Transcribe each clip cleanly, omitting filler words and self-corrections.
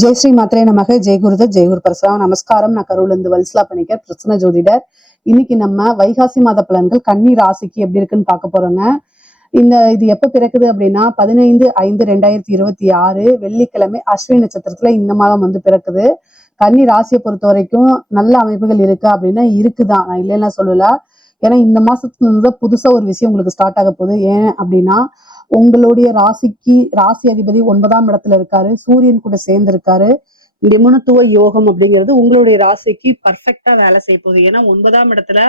ஜெய் ஸ்ரீ மாத்திரே நமக. ஜெய் குருதத், ஜெய் குரு பரசுராம். நமஸ்காரம். நான் கரூர்லேருந்து வல்சலா பண்ணிக்க பிரச்சனை ஜோதிடர். இன்னைக்கு நம்ம வைகாசி மாத பலன்கள் கன்னி ராசிக்கு எப்படி இருக்குன்னு பார்க்க போறோங்க. இது எப்ப பிறக்குது அப்படின்னா 15/5/2026 வெள்ளிக்கிழமை அஸ்வினி நட்சத்திரத்துல இந்த மாதம் பிறக்குது. கன்னி ராசியை பொறுத்த வரைக்கும் நல்ல அமைப்புகள் இருக்கு அப்படின்னா இருக்குதான், நான் இல்லைன்னா சொல்லல. ஏன்னா இந்த மாசத்துல இருந்து புதுசா ஒரு விஷயம் உங்களுக்கு ஸ்டார்ட் ஆக போகுது. ஏன் அப்படின்னா உங்களுடைய ராசி அதிபதி 9ஆம் இடத்துல இருக்காரு, சூரியன் கூட சேர்ந்து இருக்காரு. நிபுணத்துவ யோகம் அப்படிங்கிறது உங்களுடைய ராசிக்கு பர்ஃபெக்டா வேலை செய்ய போகுது. ஏன்னா 9ஆம் இடத்துல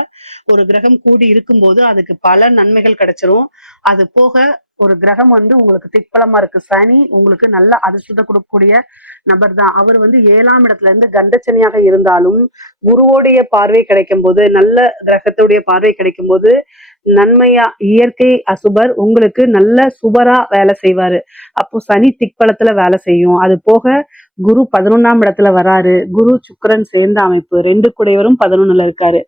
ஒரு கிரகம் கூடி இருக்கும்போது அதுக்கு பல நன்மைகள் கிடைச்சிரும். அது போக ஒரு கிரகம் உங்களுக்கு திக்பலமா இருக்கு. சனி உங்களுக்கு நல்ல அதிர்ஷ்டத்தை கொடுக்கக்கூடிய நபர் தான். அவர் 7ஆம் இடத்துல இருந்து கண்டச்சனியாக இருந்தாலும் குருவோடைய பார்வை கிடைக்கும் போது, நல்ல கிரகத்துடைய பார்வை கிடைக்கும் போது நன்மையா இயற்கை அசுபர் உங்களுக்கு நல்ல சுபரா வேலை செய்வாரு. அப்போ சனி திக்பலத்துல வேலை செய்யும். அது போக குரு 11ஆம் இடத்துல வராரு. குரு சுக்கிரன் சேர்ந்த அமைப்பு, 2 கூடையவரும் 11ல இருக்காரு.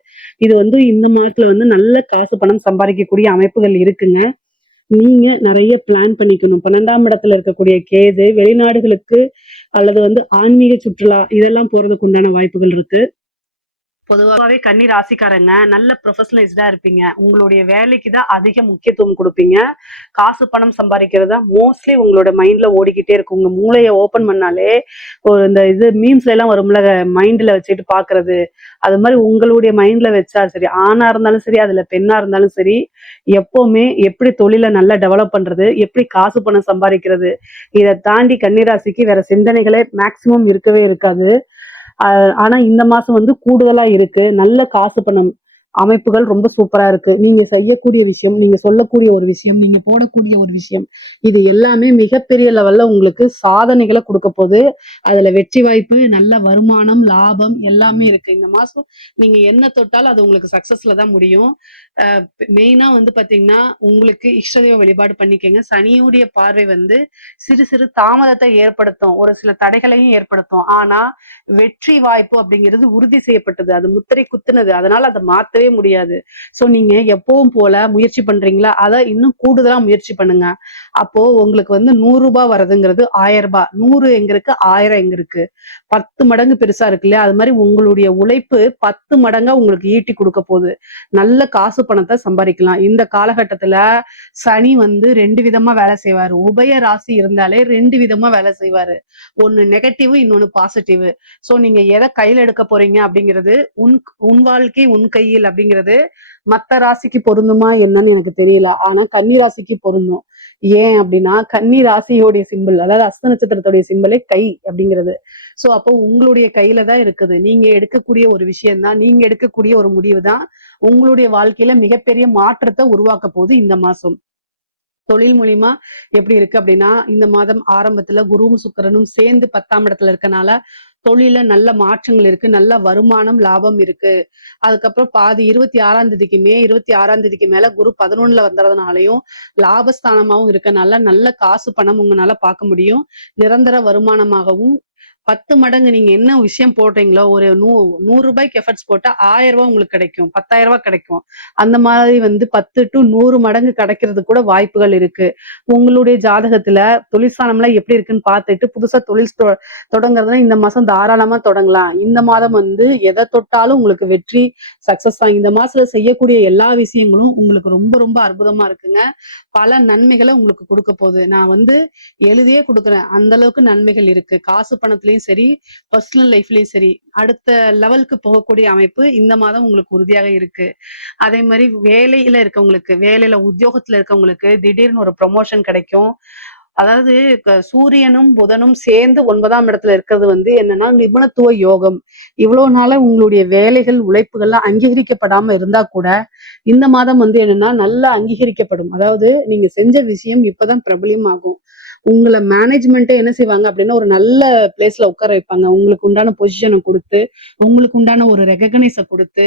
இது இந்த மாதத்துல நல்ல காசு பணம் சம்பாதிக்கக்கூடிய அமைப்புகள் இருக்குங்க. நீங்க நிறைய பிளான் பண்ணிக்கணும். 12ஆம் இடத்துல இருக்கக்கூடிய கேது வெளிநாடுகளுக்கு அல்லது ஆன்மீக சுற்றுலா இதெல்லாம் போறதுக்கு உண்டான வாய்ப்புகள் இருக்கு. பொதுவாகவே கன்னி ராசிக்காரங்க நல்ல ப்ரொஃபஷனலைஸ்டா இருப்பீங்க. உங்களுடைய வேலைக்கு தான் அதிக முக்கியத்துவம் கொடுப்பீங்க. காசு பணம் சம்பாதிக்கிறதா மோஸ்ட்லி உங்களோட மைண்ட்ல ஓடிக்கிட்டே இருக்கும். உங்க மூளையை ஓபன் பண்ணாலே இந்த மீம்ஸ்ல எல்லாம் வரும்ல, மைண்ட்ல வச்சுட்டு பாக்குறது, அது மாதிரி உங்களுடைய மைண்ட்ல வச்சா சரி, ஆணா இருந்தாலும் சரி, அதுல பெண்ணா இருந்தாலும் சரி, எப்பவுமே எப்படி தொழிலை நல்லா டெவலப் பண்றது, எப்படி காசு பணம் சம்பாதிக்கிறது, இதை தாண்டி கன்னிராசிக்கு வேற சிந்தனைகளே மேக்சிமம் இருக்கவே இருக்காது. ஆனா இந்த மாசம் கூடுதலா இருக்கு. நல்ல காசு பணம் அமைப்புகள் ரொம்ப சூப்பரா இருக்கு. நீங்க செய்யக்கூடிய விஷயம், நீங்க சொல்லக்கூடிய ஒரு விஷயம், நீங்க போடக்கூடிய ஒரு விஷயம், இது எல்லாமே மிகப்பெரிய லெவல்ல உங்களுக்கு சாதனைகளை கொடுக்க போகுது. அதுல வெற்றி வாய்ப்பு, நல்ல வருமானம், லாபம் எல்லாமே இருக்கு. இந்த மாசம் நீங்க என்ன தொட்டாலும் அது உங்களுக்கு சக்சஸ்ல தான் முடியும். மெயினா பாத்தீங்கன்னா உங்களுக்கு இஷ்டதெய்வ வழிபாடு பண்ணிக்கங்க. சனியுடைய பார்வை சிறு சிறு தாமதத்தை ஏற்படுத்தும், ஒரு சில தடைகளையும் ஏற்படுத்தும். ஆனா வெற்றி வாய்ப்பு அப்படிங்கிறது உறுதி செய்யப்பட்டது, அது முத்திரை குத்துனது. அதனால அதை மாத்தவே முடியாது. சோ நீங்க எப்பவும் போல முயற்சி பண்றீங்களா, அதை இன்னும் கூடுதலா முயற்சி பண்ணுங்க. அப்போ உங்களுக்கு 100 ரூபாய் வரதுங்கிறது 1000 ரூபாய், 100 எங்க இருக்கு, 1000 எங்க இருக்கு, 10 மடங்கு பெருசா இருக்கு இல்லையா? அது மாதிரி உங்களுடைய உழைப்பு 10 மடங்கா உங்களுக்கு ஈட்டி கொடுக்க போகுது. நல்ல காசு பணத்தை சம்பாதிக்கலாம். இந்த காலகட்டத்துல சனி 2 விதமா வேலை செய்வாரு. உபய ராசி இருந்தாலே 2 விதமா வேலை செய்வாரு. ஒண்ணு நெகட்டிவ், இன்னொன்னு பாசிட்டிவ். சோ நீங்க எதை கையில எடுக்க போறீங்க அப்படிங்கிறது உன் வாழ்க்கை உன் கையில் அப்படிங்கிறது மத்த ராசிக்கு பொருந்துமா என்னன்னு எனக்கு தெரியல. ஆனா கன்னி ராசிக்கு பொருந்தும். ஏன் அப்படின்னா கன்னி ராசியோடைய சிம்பிள், அதாவது அஸ்த நட்சத்திரத்துடைய சிம்பிளே கை அப்படிங்கிறது. சோ அப்போ உங்களுடைய கையில தான் இருக்குது. நீங்க எடுக்கக்கூடிய ஒரு விஷயம் தான், நீங்க எடுக்கக்கூடிய ஒரு முடிவு தான் உங்களுடைய வாழ்க்கையில மிகப்பெரிய மாற்றத்தை உருவாக்க போகுது இந்த மாசம். தொழில் மூலியமா எப்படி இருக்கு அப்படின்னா, இந்த மாதம் ஆரம்பத்துல குருவும் சுக்கிரனும் சேர்ந்து 10ஆம் இடத்துல இருக்கனால தொழில நல்ல மாற்றங்கள் இருக்கு, நல்ல வருமானம், லாபம் இருக்கு. அதுக்கப்புறம் பாதி 26ஆம் தேதிக்கு மே 26ஆம் தேதிக்கு மேல குரு 11ல வந்துறதுனாலையும் லாபஸ்தானமாவும் இருக்கனால நல்ல காசு பணம் உங்களால பார்க்க முடியும். நிரந்தர வருமானமாகவும் 10 மடங்கு நீங்க என்ன விஷயம் போடுறீங்களோ, ஒரு 100 ரூபாய்க்கு எஃபர்ட்ஸ் போட்டா 1000 ரூபாய் உங்களுக்கு கிடைக்கும், 10,000 ரூபாய் கிடைக்கும். அந்த மாதிரி 10 to 100 மடங்கு கிடைக்கிறது கூட வாய்ப்புகள் இருக்கு. உங்களுடைய ஜாதகத்துல தொழிற்சாலம்லாம் எப்படி இருக்குன்னு பார்த்துட்டு புதுசா தொழில் தொடங்குறதுனா இந்த மாசம் தாராளமா தொடங்கலாம். இந்த மாதம் எதை தொட்டாலும் உங்களுக்கு வெற்றி, சக்சஸ் தான். இந்த மாசத்துல செய்யக்கூடிய எல்லா விஷயங்களும் உங்களுக்கு ரொம்ப ரொம்ப அற்புதமா இருக்குங்க. பல நன்மைகளை உங்களுக்கு கொடுக்க போகுது. நான் எழுதியே கொடுக்குறேன், அந்த அளவுக்கு நன்மைகள் இருக்கு. காசு பணத்திலயும் சரி, பர்சனல் லைஃப்லயும் சரி, அடுத்த லெவலுக்கு போகக்கூடிய அமைப்பு இந்த மாதம் உங்களுக்கு உறுதியாக இருக்கு. அதே மாதிரி வேலையில இருக்கவங்களுக்கு, வேலையில உத்தியோகத்துல இருக்கவங்களுக்கு திடீர்னு ஒரு ப்ரொமோஷன் கிடைக்கும். அதாவது சூரியனும் புதனும் சேர்ந்து 9ஆம் இடத்துல இருக்கிறது என்னன்னா நிபுணத்துவ யோகம். இவ்வளவு நாள உங்களுடைய வேலைகள் உழைப்புகள்லாம் அங்கீகரிக்கப்படாம இருந்தா கூட இந்த மாதம் என்னன்னா நல்லா அங்கீகரிக்கப்படும். அதாவது நீங்க செஞ்ச விஷயம் இப்பதான் பிரபலியமாகும். உங்களை மேனேஜ்மெண்ட்டே என்ன செய்வாங்க அப்படின்னா ஒரு நல்ல பிளேஸ்ல உட்கார வைப்பாங்க. உங்களுக்கு உண்டான பொசிஷனை கொடுத்து, உங்களுக்கு உண்டான ஒரு ரெகக்னைஸை கொடுத்து,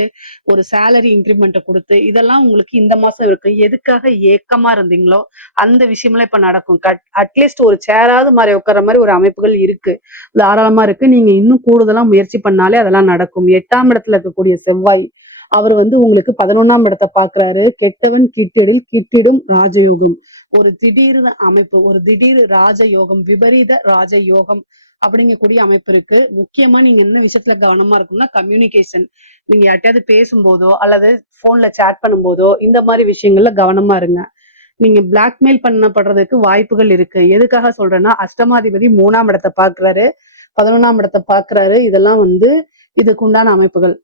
ஒரு சேலரி இன்க்ரிமெண்ட்டை கொடுத்து, இதெல்லாம் உங்களுக்கு இந்த மாசம் இருக்கு. எதுக்காக ஏக்கமா இருந்தீங்களோ அந்த விஷயம்லாம் இப்ப நடக்கும். அட்லீஸ்ட் ஒரு சேராவது மாதிரி உட்கார மாதிரி ஒரு அமைப்புகள் இருக்கு, தாராளமா இருக்கு. நீங்க இன்னும் கூடுதலா முயற்சி பண்ணாலே அதெல்லாம் நடக்கும். 8ஆம் இடத்துல இருக்கக்கூடிய செவ்வாய் அவர் வந்து உங்களுக்கு 11ஆம் இடத்தை பார்க்கிறாரு. கெட்டவன் கிட்டிடில் கிட்டிடும் ராஜயோகம். ஒரு திடீர் அமைப்பு, ஒரு திடீர் ராஜயோகம், விபரீத ராஜயோகம் அப்படிங்கக்கூடிய அமைப்பு இருக்கு. முக்கியமா நீங்க என்ன விஷயத்துல கவனமா இருக்கணும்னா கம்யூனிகேஷன். நீங்க யார்ட்டையாவது பேசும்போதோ அல்லது போன்ல சேட் பண்ணும்போதோ இந்த மாதிரி விஷயங்கள்ல கவனமா இருங்க. நீங்க பிளாக்மெயில் பண்ணப்படுறதுக்கு வாய்ப்புகள் இருக்கு. எதுக்காக சொல்றேன்னா அஷ்டமாதிபதி 3ஆம் இடத்தை பார்க்கிறாரு, 11ஆம் இடத்தை பார்க்கிறாரு. இதெல்லாம் வந்து இதுக்கு உண்டான அமைப்புகள்.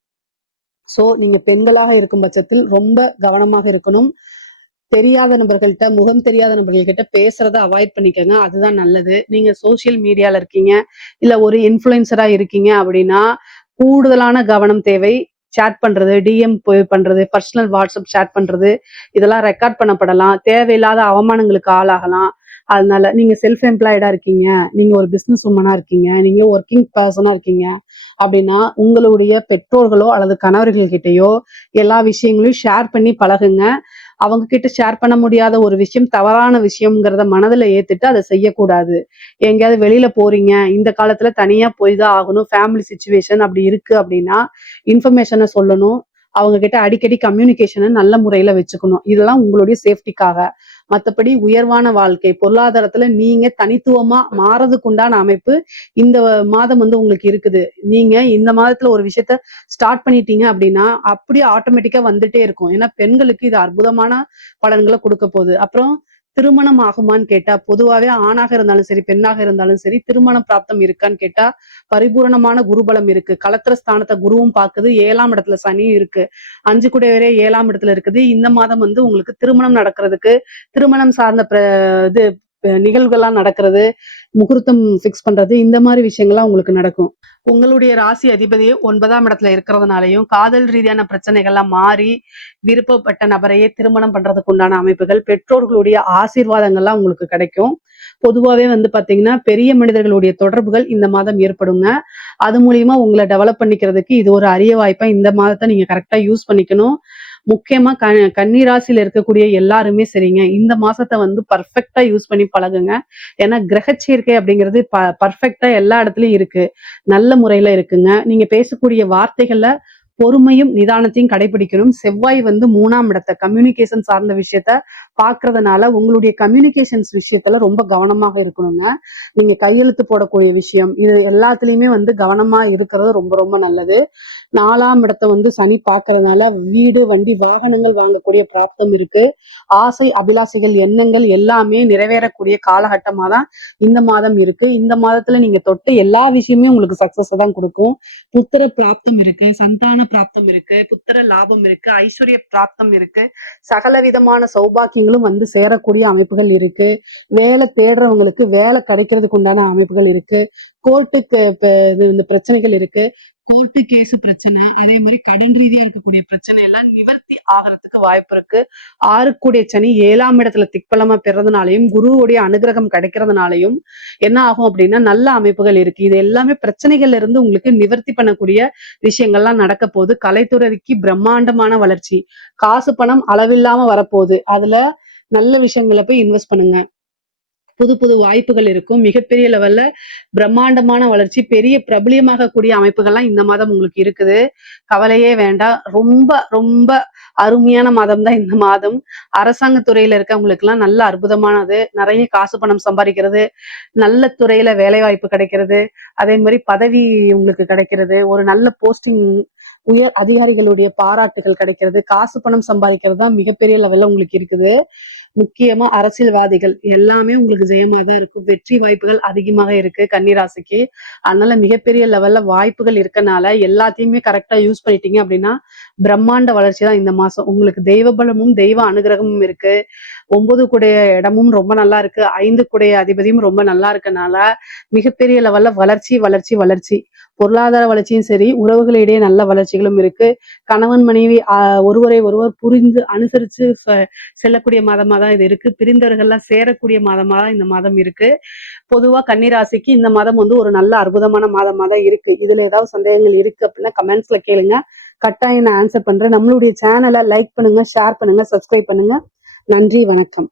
சோ நீங்க பெண்களாக இருக்கும் பட்சத்தில் ரொம்ப கவனமாக இருக்கணும். தெரியாத நபர்கள்ட்ட, முகம் தெரியாத நபர்கள்கிட்ட பேசுறத அவாய்ட் பண்ணிக்கோங்க. அதுதான் நல்லது. நீங்க சோசியல் மீடியால இருக்கீங்க, இல்ல ஒரு இன்ஃபுளுசரா இருக்கீங்க அப்படின்னா கூடுதலான கவனம் தேவை. சேட் பண்றது, டிஎம் பண்றது, பர்சனல் வாட்ஸ்அப் சேட் பண்றது, இதெல்லாம் ரெக்கார்ட் பண்ணப்படலாம். தேவையில்லாத அவமானங்களுக்கு ஆளாகலாம். அதனால நீங்க செல்ஃப் எம்ப்ளாய்டா இருக்கீங்க, நீங்க ஒரு பிசினஸ் உமனா இருக்கீங்க, நீங்க ஒர்க்கிங் பர்சனா இருக்கீங்க அப்படின்னா உங்களுடைய பெற்றோர்களோ அல்லது கணவர்கள் கிட்டயோ எல்லா விஷயங்களையும் ஷேர் பண்ணி பழகுங்க. அவங்க கிட்ட ஷேர் பண்ண முடியாத ஒரு விஷயம் தவறான விஷயம்ங்கிறத மனதுல ஏத்துட்டு அதை செய்யக்கூடாது. எங்கேயாவது வெளியில போறீங்க, இந்த காலத்துல தனியா போய் தான் ஆகணும், ஃபேமிலி சுச்சுவேஷன் அப்படி இருக்கு அப்படின்னா இன்ஃபர்மேஷனை சொல்லணும். அவங்க கிட்ட அடிக்கடி கம்யூனிகேஷனை நல்ல முறையில வச்சுக்கணும். இதெல்லாம் உங்களுடைய சேஃப்டிக்காக. மற்றபடி உயர்வான வாழ்க்கை, பொருளாதாரத்துல நீங்க தனித்துவமா மாறதுக்கு உண்டான அமைப்பு இந்த மாதம் வந்து உங்களுக்கு இருக்குது. நீங்க இந்த மாதத்துல ஒரு விஷயத்த ஸ்டார்ட் பண்ணிட்டீங்க அப்படின்னா அப்படியே ஆட்டோமேட்டிக்கா வந்துட்டே இருக்கும். ஏன்னா பெண்களுக்கு இது அற்புதமான பலன்களை கொடுக்க போகுது. அப்புறம் திருமணம் ஆகுமான்னு கேட்டா, பொதுவாவே ஆணாக இருந்தாலும் சரி பெண்ணாக இருந்தாலும் சரி திருமணம் பிராப்தம் இருக்கான்னு கேட்டா பரிபூரணமான குருபலம் இருக்கு. களத்திர ஸ்தானத்தை குருவும் பாக்குது, 7ஆம் இடத்துல சனியும் இருக்கு. 5 கூடையவரே 7ஆம் இடத்துல இருக்குது. இந்த மாதம் வந்து உங்களுக்கு திருமணம் நடக்கிறதுக்கு, திருமணம் சார்ந்த இது நிகழ்வுகள்லாம் நடக்கிறது, முகூர்த்தம் பிக்ஸ் பண்றது, இந்த மாதிரி விஷயங்கள்லாம் உங்களுக்கு நடக்கும். உங்களுடைய ராசி அதிபதி 9ஆம் இடத்துல இருக்கிறதுனாலையும் காதல் ரீதியான பிரச்சனைகள்லாம் மாறி விருப்பப்பட்ட நபரையே திருமணம் பண்றதுக்கு உண்டான அமைப்புகள், பெற்றோர்களுடைய ஆசீர்வாதங்கள்லாம் உங்களுக்கு கிடைக்கும். பொதுவாவே வந்து பாத்தீங்கன்னா பெரிய மனிதர்களுடைய தொடர்புகள் இந்த மாதம் ஏற்படுங்க. அது மூலியமா உங்களை டெவலப் பண்ணிக்கிறதுக்கு இது ஒரு அரிய வாய்ப்பா இந்த மாதத்தை நீங்க கரெக்டா யூஸ் பண்ணிக்கணும். முக்கியமா கன்னி ராசியில இருக்கக்கூடிய எல்லாருமே சரிங்க, இந்த மாசத்தை வந்து பர்ஃபெக்டா யூஸ் பண்ணி பழகுங்க. ஏன்னா கிரக சேர்க்கை அப்படிங்கிறது பர்ஃபெக்டா எல்லா இடத்துலயும் இருக்கு, நல்ல முறையில இருக்குங்க. நீங்க பேசக்கூடிய வார்த்தைகள்ல பொறுமையும் நிதானத்தையும் கடைபிடிக்கணும். செவ்வாய் வந்து 3ஆம் இடத்தை கம்யூனிகேஷன் சார்ந்த விஷயத்த பாக்குறதுனால உங்களுடைய கம்யூனிகேஷன்ஸ் விஷயத்துல ரொம்ப கவனமாக இருக்கணுங்க. நீங்க கையெழுத்து போடக்கூடிய விஷயம் இது எல்லாத்துலயுமே வந்து கவனமா இருக்கிறது ரொம்ப ரொம்ப நல்லது. 4ஆம் இடத்தை வந்து சனி பாக்குறதுனால வீடு, வண்டி, வாகனங்கள் வாங்கக்கூடிய பிராப்தம் இருக்கு. ஆசை, அபிலாசைகள், எண்ணங்கள் எல்லாமே நிறைவேறக்கூடிய காலகட்டமா தான் இந்த மாதம் இருக்கு. இந்த மாதத்துல நீங்க தொட்ட எல்லா விஷயமே உங்களுக்கு சக்சஸ் தான் கொடுக்கும். புத்திர பிராப்தம் இருக்கு, சந்தான பிராப்தம் இருக்கு, புத்திர லாபம் இருக்கு, ஐஸ்வர்ய பிராப்தம் இருக்கு, சகல விதமான சௌபாக்கியங்களும் வந்து சேரக்கூடிய அமைப்புகள் இருக்கு. வேலை தேடுறவங்களுக்கு வேலை கிடைக்கிறதுக்கு உண்டான அமைப்புகள் இருக்கு. கோர்ட்டுக்கு இந்த பிரச்சனைகள் இருக்கு, கோர்ட்டு கேஸ் பிரச்சனை, அதே மாதிரி கடன் ரீதியா இருக்கக்கூடிய பிரச்சனை எல்லாம் நிவர்த்தி ஆகிறதுக்கு வாய்ப்பு இருக்கு. 6 சனி 7ஆம் இடத்துல திக்பலமா பெறதுனாலையும் குருவுடைய அனுகிரகம் கிடைக்கிறதுனாலையும் என்ன ஆகும் அப்படின்னா நல்ல அமைப்புகள் இருக்கு. இது எல்லாமே பிரச்சனைகள்ல இருந்து உங்களுக்கு நிவர்த்தி பண்ணக்கூடிய விஷயங்கள்லாம் நடக்க போகுது. கலைத்துறைக்கு பிரம்மாண்டமான வளர்ச்சி, காசு பணம் அளவில்லாம வரப்போகுது. அதுல நல்ல விஷயங்களை போய் இன்வெஸ்ட் பண்ணுங்க. புது புது வாய்ப்புகள் இருக்கும். மிகப்பெரிய லெவல்ல பிரம்மாண்டமான வளர்ச்சி, பெரிய பிரபலியமாக கூடிய அமைப்புகள்லாம் இந்த மாதம் உங்களுக்கு இருக்குது. கவலையே வேண்டாம். ரொம்ப ரொம்ப அருமையான மாதம் தான் இந்த மாதம். அரசாங்க துறையில இருக்கவங்களுக்கு எல்லாம் நல்ல அற்புதமானது. நிறைய காசு பணம் சம்பாதிக்கிறது, நல்ல துறையில வேலை வாய்ப்பு கிடைக்கிறது, அதே மாதிரி பதவி உங்களுக்கு கிடைக்கிறது, ஒரு நல்ல போஸ்டிங், உயர் அதிகாரிகளுடைய பாராட்டுகள் கிடைக்கிறது, காசு பணம் சம்பாதிக்கிறது தான் மிகப்பெரிய லெவல்ல உங்களுக்கு இருக்குது. முக்கியமா அரசியல்வாதிகள் எல்லாமே உங்களுக்கு ஜெயமா தான் இருக்கும். வெற்றி வாய்ப்புகள் அதிகமாக இருக்கு கன்னிராசிக்கு. அதனால மிகப்பெரிய லெவல்ல வாய்ப்புகள் இருக்கனால எல்லாத்தையுமே கரெக்டா யூஸ் பண்ணிட்டீங்க அப்படின்னா பிரம்மாண்ட வளர்ச்சி தான் இந்த மாசம். உங்களுக்கு தெய்வ பலமும் தெய்வ அனுகிரகமும் இருக்கு. 9 கூடைய இடமும் ரொம்ப நல்லா இருக்கு, 5 கூடைய அதிபதியும் ரொம்ப நல்லா இருக்கனால மிகப்பெரிய லெவல்ல வளர்ச்சி வளர்ச்சி வளர்ச்சி. பொருளாதார வளர்ச்சியும் சரி, உறவுகளிடையே நல்ல வளர்ச்சிகளும் இருக்கு. கணவன் மனைவி ஒருவரை ஒருவர் புரிந்து அனுசரிச்சு செல்லக்கூடிய மாதமா தான் இது இருக்கு. பிரிந்தவர்கள்லாம் சேரக்கூடிய மாதமா தான் இந்த மாதம் இருக்கு. பொதுவா கன்னிராசிக்கு இந்த மாதம் வந்து ஒரு நல்ல அற்புதமான மாதமா தான் இருக்கு. இதுல ஏதாவது சந்தேகங்கள் இருக்கு அப்படின்னா கமெண்ட்ஸ்ல கேளுங்க, கட்டாயம் நான் ஆன்சர் பண்றேன். நம்மளுடைய சேனலை லைக் பண்ணுங்க, ஷேர் பண்ணுங்க, சப்ஸ்கிரைப் பண்ணுங்க. நன்றி, வணக்கம்.